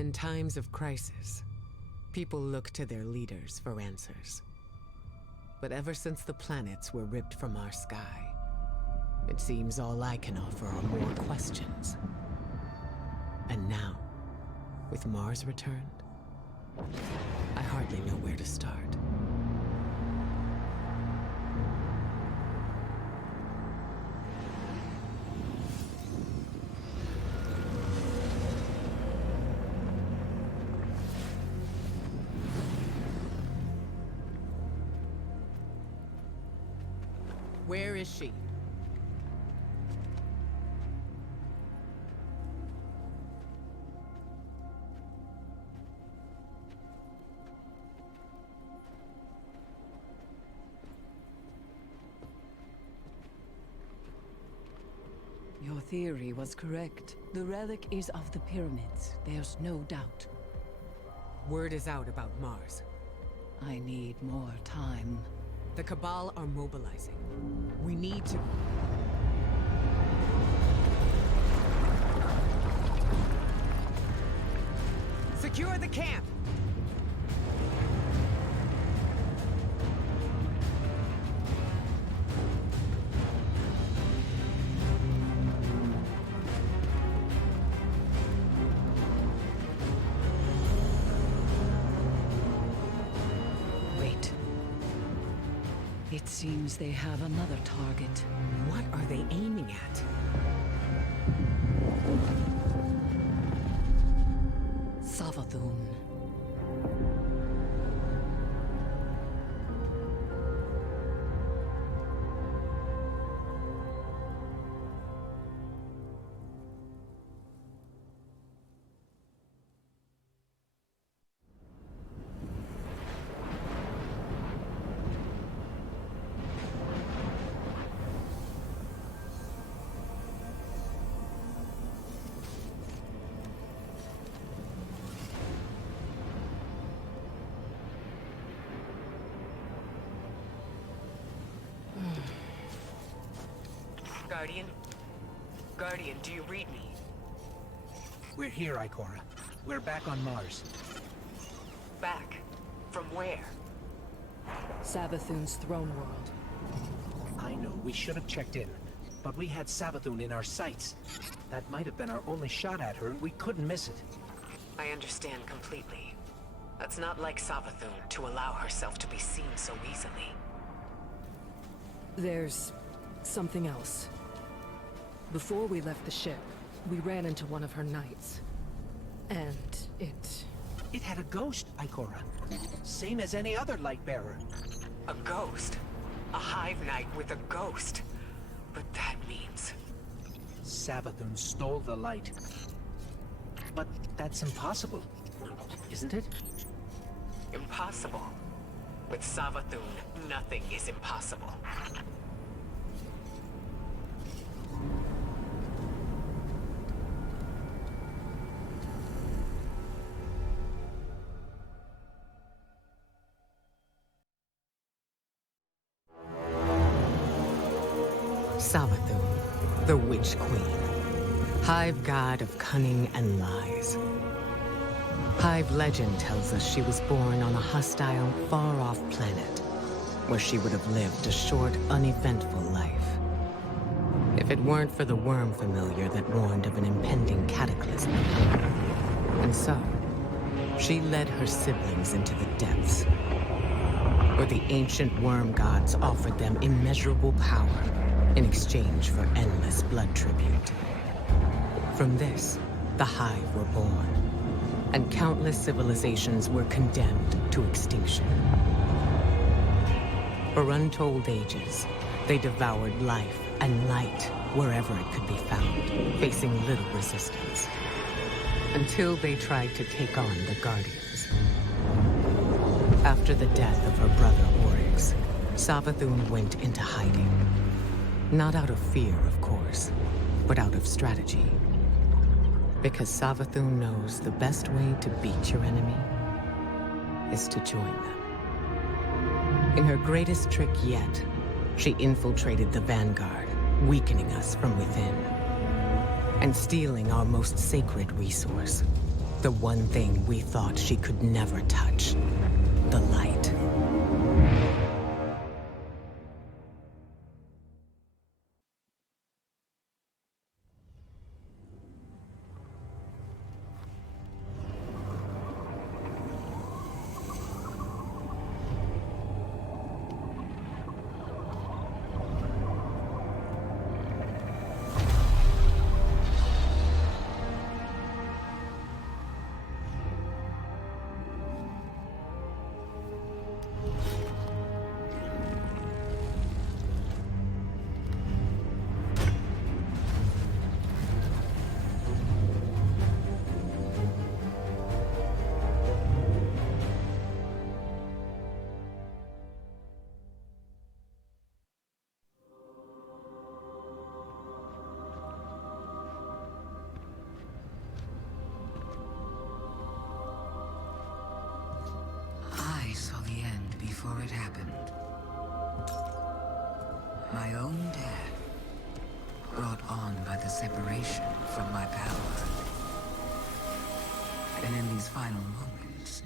In times of crisis, people look to their leaders for answers. But ever since the planets were ripped from our sky, it seems all I can offer are more questions. And now, with Mars returned, I hardly know where to start. Where is she? Your theory was correct. The relic is of the pyramids. There's no doubt. Word is out about Mars. I need more time. The Cabal are mobilizing. We need to... Secure the camp! It seems they have another target. What are they aiming at? Savathûn. Guardian, do you read me? We're here, Ikora. We're back on Mars. Back? From where? Savathûn's throne world. I know, we should have checked in. But we had Savathûn in our sights. That might have been our only shot at her, and we couldn't miss it. I understand completely. That's not like Savathûn to allow herself to be seen so easily. There's something else. Before we left the ship, we ran into one of her knights. And It had a ghost, Ikora. Same as any other light bearer. A ghost? A hive knight with a ghost? But that means... Savathûn stole the light. But that's impossible, isn't it? Impossible? With Savathûn, nothing is impossible. Savathûn, the Witch Queen. Hive god of cunning and lies. Hive legend tells us she was born on a hostile, far-off planet, where she would have lived a short, uneventful life. If it weren't for the worm familiar that warned of an impending cataclysm. And so, she led her siblings into the depths, where the ancient worm gods offered them immeasurable power in exchange for endless blood tribute. From this, the Hive were born, and countless civilizations were condemned to extinction. For untold ages, they devoured life and light wherever it could be found, facing little resistance. Until they tried to take on the Guardians. After the death of her brother Oryx, Savathûn went into hiding. Not out of fear, of course, but out of strategy. Because Savathûn knows the best way to beat your enemy is to join them. In her greatest trick yet, she infiltrated the Vanguard, weakening us from within, and stealing our most sacred resource, The one thing we thought she could never touch. The light. I saw the end before it happened. My own death, brought on by the separation from my power. And in these final moments,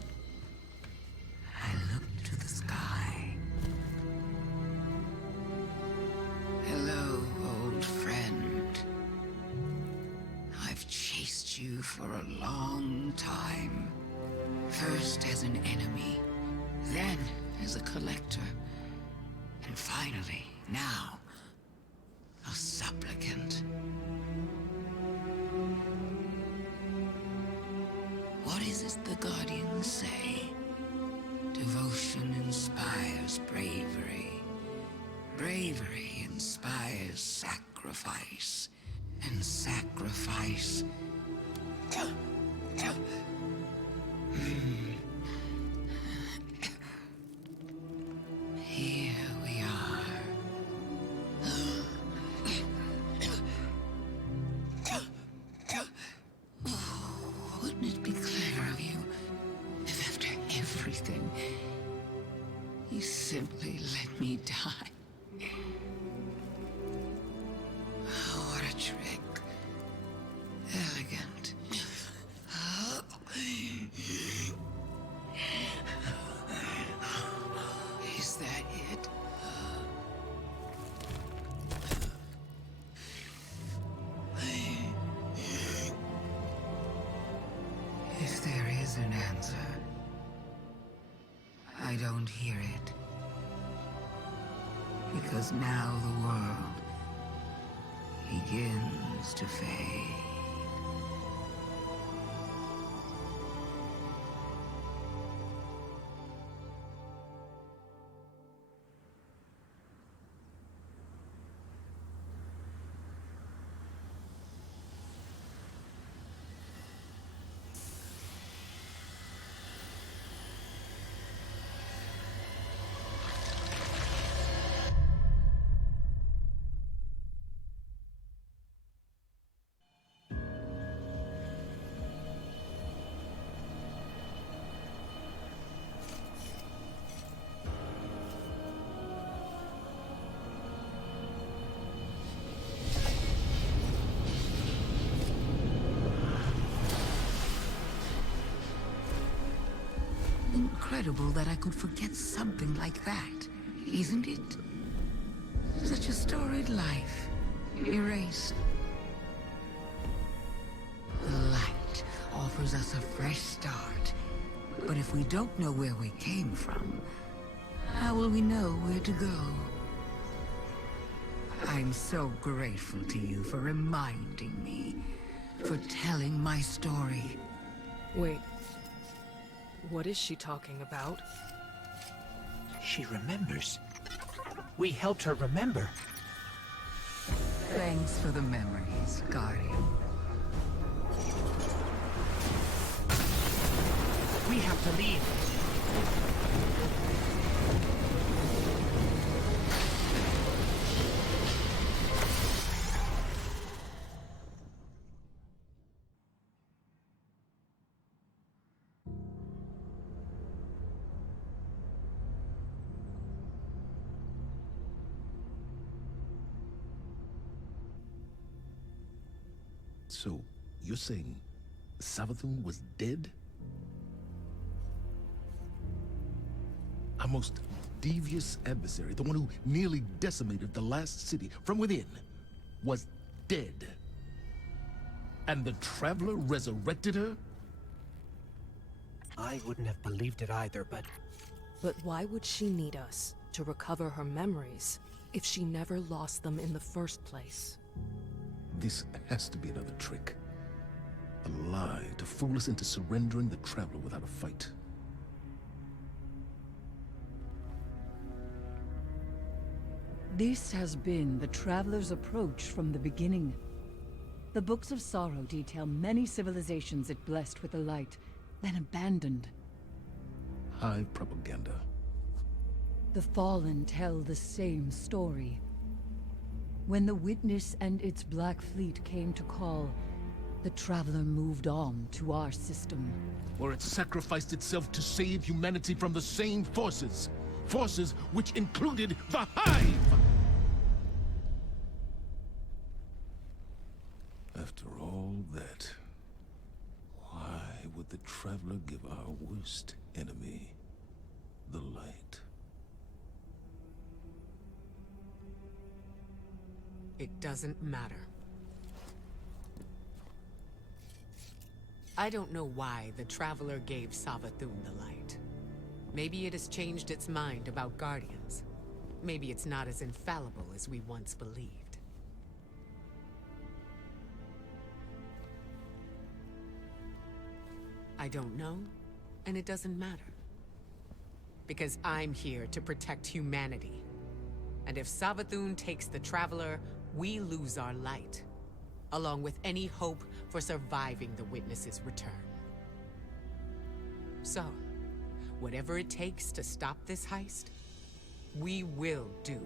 I looked to the sky. Hello, old friend. I've chased you for a long time. First as an enemy, then as a collector, and finally, now, a supplicant. What is it the Guardians say? Devotion inspires bravery. Bravery inspires sacrifice. And sacrifice... Here we are. Wouldn't it be clever of you if after everything, you simply let me die? Oh, what a trick. Elegant. Is that it? If there is an answer, I don't hear it. Because now the world begins to fade. Incredible that I could forget something like that, isn't it? Such a storied life, erased. The light offers us a fresh start, but if we don't know where we came from, how will we know where to go? I'm so grateful to you for reminding me, for telling my story. Wait. What is she talking about? She remembers. We helped her remember. Thanks for the memories, Guardian. We have to leave. So, you're saying Savathûn was dead? Our most devious adversary, the one who nearly decimated the last city from within, was dead. And the Traveler resurrected her? I wouldn't have believed it either, but But why would she need us to recover her memories if she never lost them in the first place? This has to be another trick. A lie to fool us into surrendering the Traveler without a fight. This has been the Traveler's approach from the beginning. The Books of Sorrow detail many civilizations it blessed with the light, then abandoned. Hive propaganda. The Fallen tell the same story. When the Witness and its Black Fleet came to call, the Traveler moved on to our system. Or it sacrificed itself to save humanity from the same forces. Forces which included the Hive! After all that, why would the Traveler give our worst enemy the light? It doesn't matter. I don't know why the Traveler gave Savathûn the light. Maybe it has changed its mind about Guardians. Maybe it's not as infallible as we once believed. I don't know, and it doesn't matter. Because I'm here to protect humanity. And if Savathûn takes the Traveler, we lose our light, along with any hope for surviving the Witness's return. So, whatever it takes to stop this heist, we will do.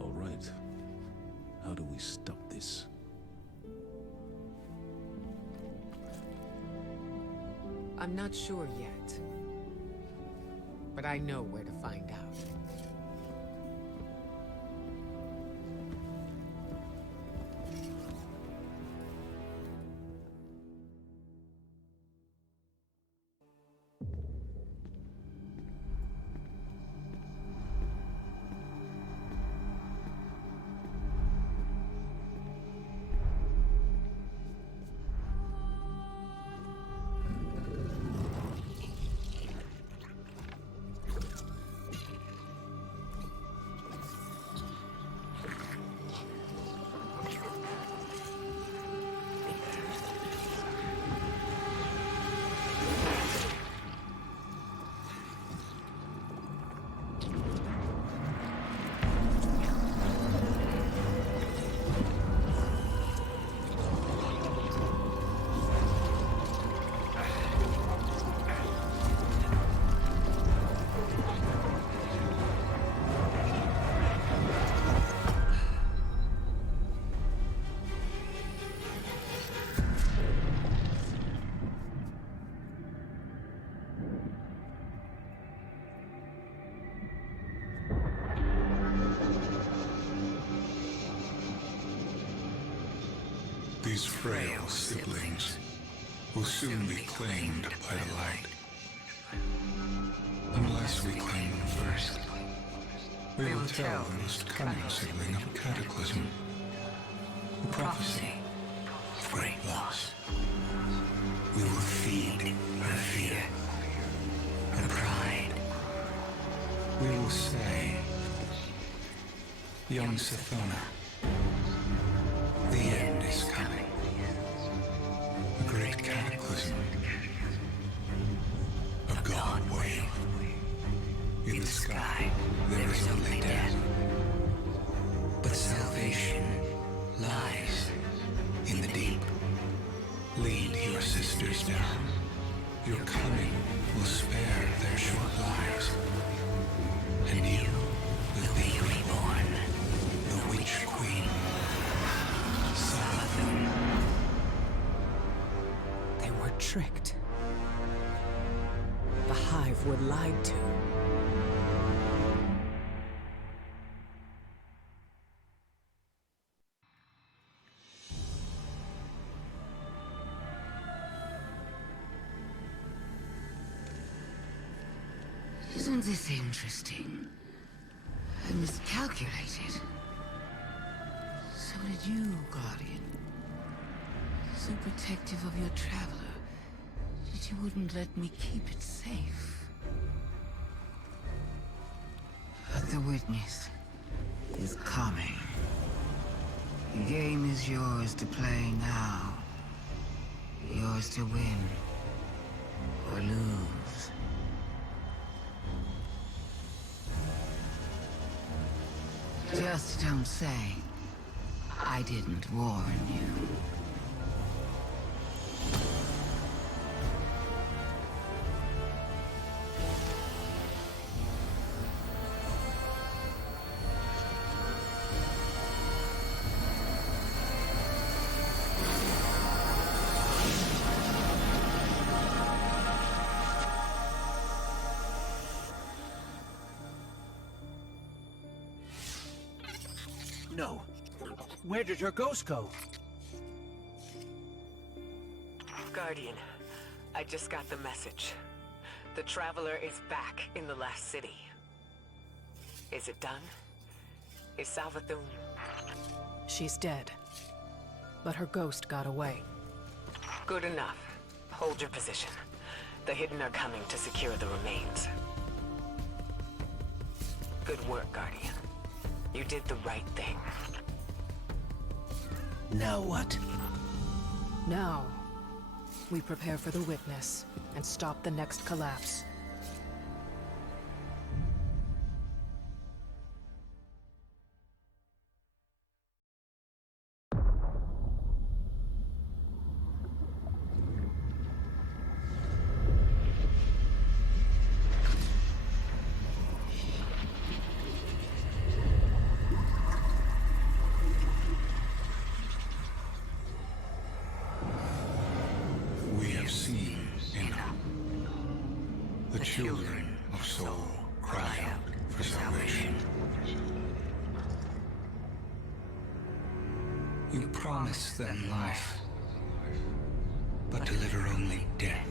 All right. How do we stop this? I'm not sure yet, but I know where to find out. These frail siblings will soon be claimed by the light. Unless we claim them first, we will tell the most cunning sibling of Cataclysm, the prophecy of great loss. We will feed her fear, her pride. We will say, young Sathona, the end is coming. A great cataclysm. A god wave. In the sky, there is only death. But salvation lies in the deep. Lead your sisters down. Your coming will spare their short lives. And you will be reborn, the Witch Queen. Saladin. They were tricked. The Hive were lied to. Isn't this interesting? I miscalculated. So did you, Guardian. So protective of your traveler that you wouldn't let me keep it safe. But the witness is coming. The game is yours to play now. Yours to win or lose. Just don't say I didn't warn you. No. Where did her ghost go? Guardian, I just got the message. The Traveler is back in the last city. Is it done? Is Savathûn... She's dead. But her ghost got away. Good enough. Hold your position. The Hidden are coming to secure the remains. Good work, Guardian. You did the right thing. Now what? Now, we prepare for the witness and stop the next collapse. We have seen enough. The children of soul cry out for salvation. You promised them life, but deliver only death,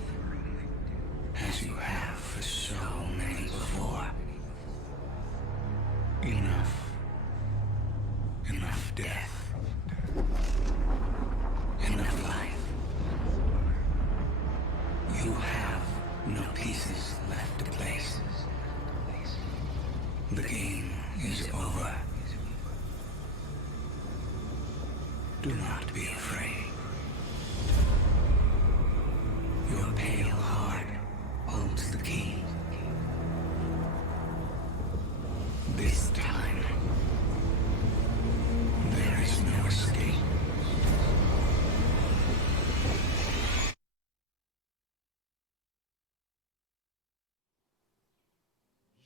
as you have for so many before. Enough. Enough death. Enough life. You have no pieces left to place. The game is over. Do not be afraid. Your pale heart holds the key. This time, there is no escape.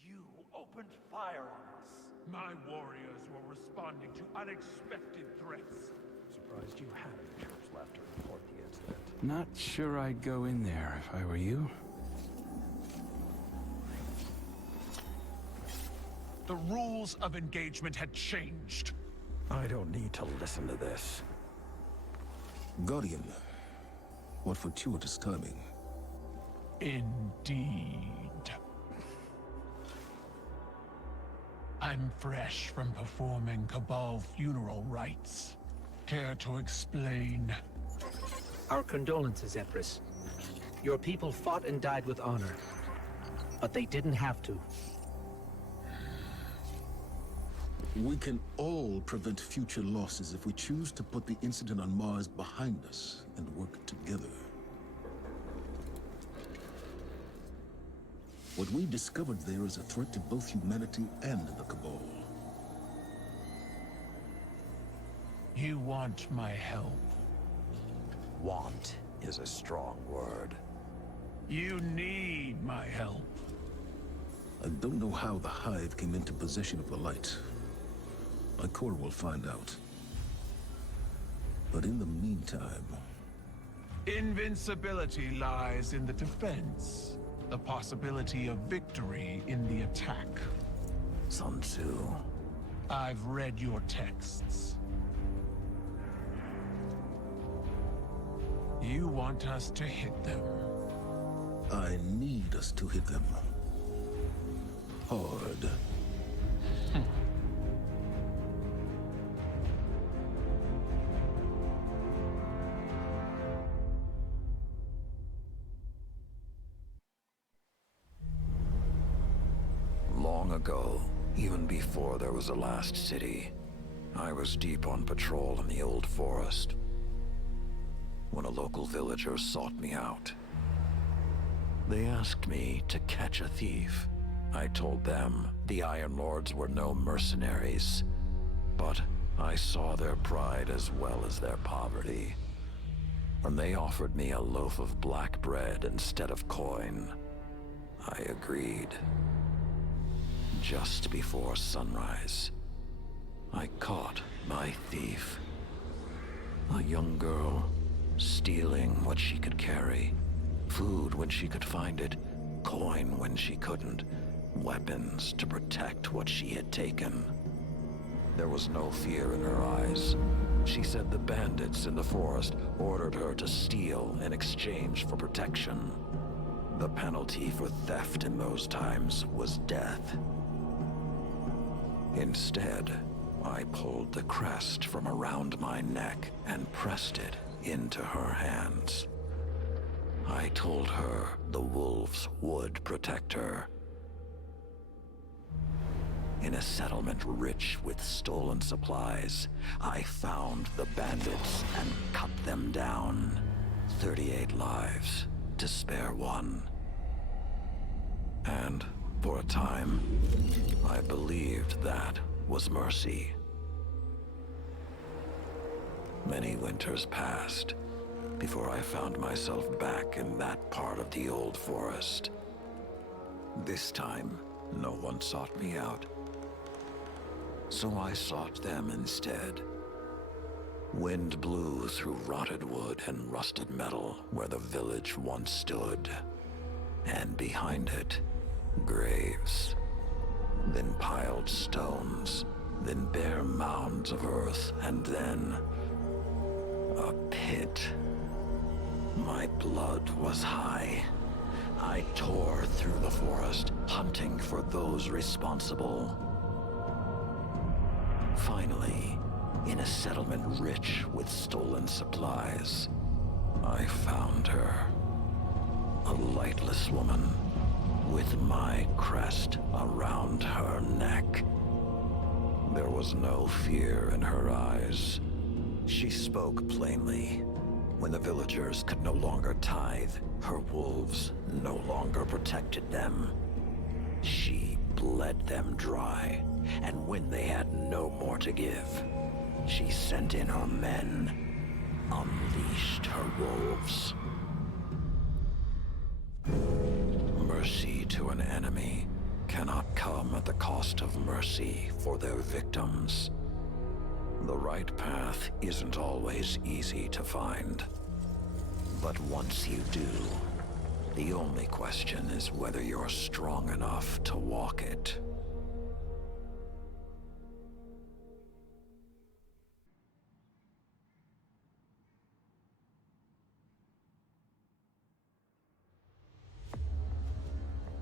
You opened fire on us. My warriors were responding to unexpected threats. Surprised you had any troops left to report the incident. Not sure I'd go in there if I were you. The rules of engagement had changed. I don't need to listen to this. Guardian, what fortuitous timing. Indeed. I'm fresh from performing Cabal funeral rites. Care to explain? Our condolences, Empress. Your people fought and died with honor. But they didn't have to. We can all prevent future losses if we choose to put the incident on Mars behind us and work together. What we discovered there is a threat to both humanity and the Cabal. You want my help? Want is a strong word. You need my help. I don't know how the Hive came into possession of the light. Ikora will find out. But in the meantime... Invincibility lies in the defense. The possibility of victory in the attack. Sun Tzu. I've read your texts. You want us to hit them. I need us to hit them. hard. Long ago, even before there was a last city, I was deep on patrol in the old forest when a local villager sought me out. They asked me to catch a thief. I told them the Iron Lords were no mercenaries, but I saw their pride as well as their poverty. And they offered me a loaf of black bread instead of coin. I agreed. Just before sunrise, I caught my thief. A young girl, stealing what she could carry. Food when she could find it, coin when she couldn't, weapons to protect what she had taken. There was no fear in her eyes. She said the bandits in the forest ordered her to steal in exchange for protection. The penalty for theft in those times was death. Instead, I pulled the crest from around my neck and pressed it into her hands. I told her the wolves would protect her. In a settlement rich with stolen supplies, I found the bandits and cut them down. 38 lives to spare one. And for a time, I believed that was mercy. Many winters passed before I found myself back in that part of the old forest. This time, no one sought me out. So I sought them instead. Wind blew through rotted wood and rusted metal where the village once stood. And behind it, graves. Then piled stones, then bare mounds of earth, and then a pit. My blood was high. I tore through the forest, hunting for those responsible. Finally, in a settlement rich with stolen supplies, I found her. A lightless woman with my crest around her neck. There was no fear in her eyes. She spoke plainly. When the villagers could no longer tithe, her wolves no longer protected them. She bled them dry, and when they had no more to give, she sent in her men, unleashed her wolves. Mercy to an enemy cannot come at the cost of mercy for their victims. The right path isn't always easy to find. But once you do, the only question is whether you're strong enough to walk it.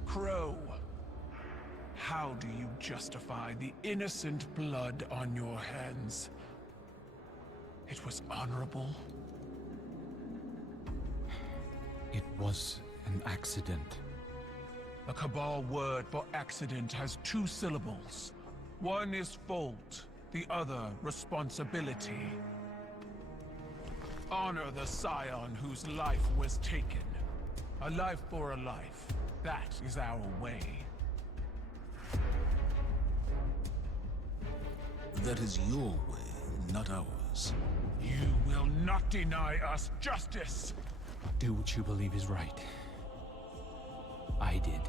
Crow, how do you justify the innocent blood on your hands? It was honorable. It was an accident. The Cabal word for accident has two syllables. One is fault, the other responsibility. Honor the scion whose life was taken. A life for a life. That is our way. That is your way, not ours. You will not deny us justice! Do what you believe is right. I did.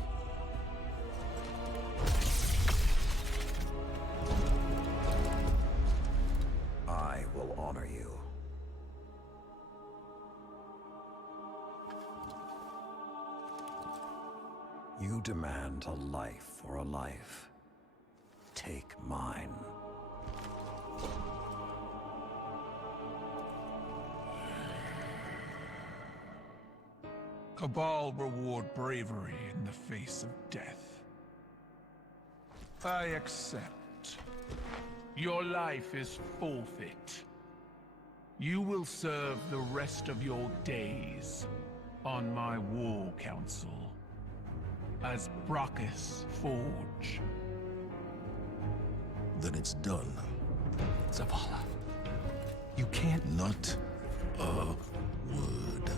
I will honor you. You demand a life for a life. Take mine. Cabal reward bravery in the face of death. I accept. Your life is forfeit. You will serve the rest of your days on my war council as Brachus Forge. Then it's done. Zavala, you can't... Not a word.